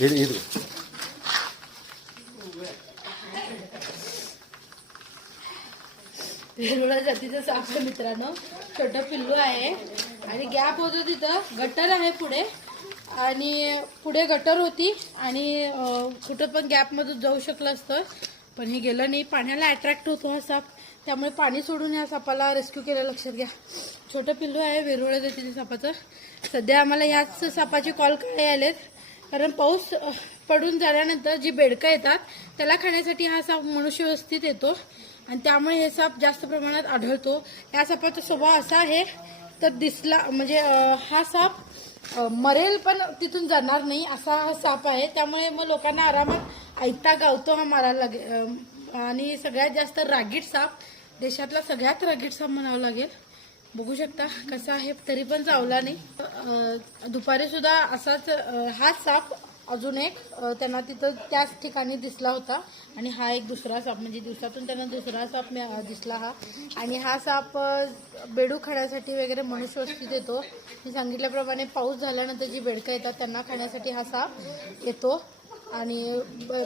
वेरुळा जातीचं साप आहे मित्रांनो, छोटं पिल्लू आहे आणि गॅप होतं तिथं, गटर आहे पुढे आणि पुढे गटर होती आणि कुठं पण गॅपमधून जाऊ शकलं असतं, पण हे गेलं नाही. पाण्याला अट्रॅक्ट होतो हा साप, त्यामुळे पाणी सोडून ह्या सापाला रेस्क्यू केलं. लक्षात घ्या, छोटं पिल्लू आहे वेरुळा जातीच्या सापाचं. सध्या आम्हाला याच सापाचे कॉल काय आलेत, कारण पाऊस पडून झाल्यानंतर जी बेडकं येतात त्याला खाण्यासाठी हा साप मनुष्यवस्थित येतो आणि त्यामुळे हे साप जास्त प्रमाणात आढळतो. या सापाचा स्वभाव असा आहे, तर दिसला म्हणजे हा साप मरेल पण तिथून जाणार नाही असा हा साप आहे. त्यामुळे मग लोकांना आरामात ऐकता गावतो हा मारायला लागेल. आणि सगळ्यात जास्त रागीट साप, देशातला सगळ्यात रागीट साप म्हणावं लागेल. बघू शकता कसा आहे, तरी पण चावला नाही. दुपारी सुद्धा असाच हा साप अजून एक त्यांना तिथं त्याच ठिकाणी दिसला होता आणि हा एक दुसरा साप, म्हणजे दिवसातून त्यांना दुसरा साप दिसला हा. आणि हा साप बेडू खाण्यासाठी वगैरे मनुष्यवस्थित येतो. मी सांगितल्याप्रमाणे पाऊस झाल्यानंतर जी बेडकं येतात त्यांना खाण्यासाठी हा साप येतो आणि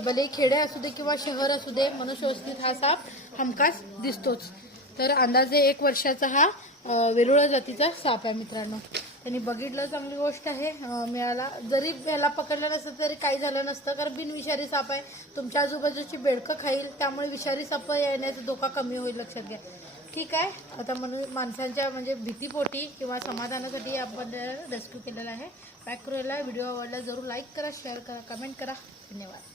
भले खेडे असू दे किंवा शहर असू दे, मनुष्यवस्थित हा साप हमखास दिसतोच. तर अंदाजे 1 वर्षाचा हा वेरुळा जातीचा साप आहे मित्रांनो. त्यांनी बघितलं, चांगली गोष्ट आहे. मिळाला, जरी याला पकडलं नसतं तरी काही झालं नसतं, कारण बिनविषारी साप आहे. तुमच्या आजूबाजूची बेडकं खाईल, त्यामुळे विषारी साप येण्याचा धोका कमी होईल. लक्षात घ्या. ठीक आहे, आता म्हणून माणसांच्या म्हणजे भीतीपोटी किंवा समाधानासाठी आपण रेस्क्यू केलेला आहे. पॅक करायला व्हिडिओ आवडला जरूर लाईक करा, शेअर करा, कमेंट करा. धन्यवाद.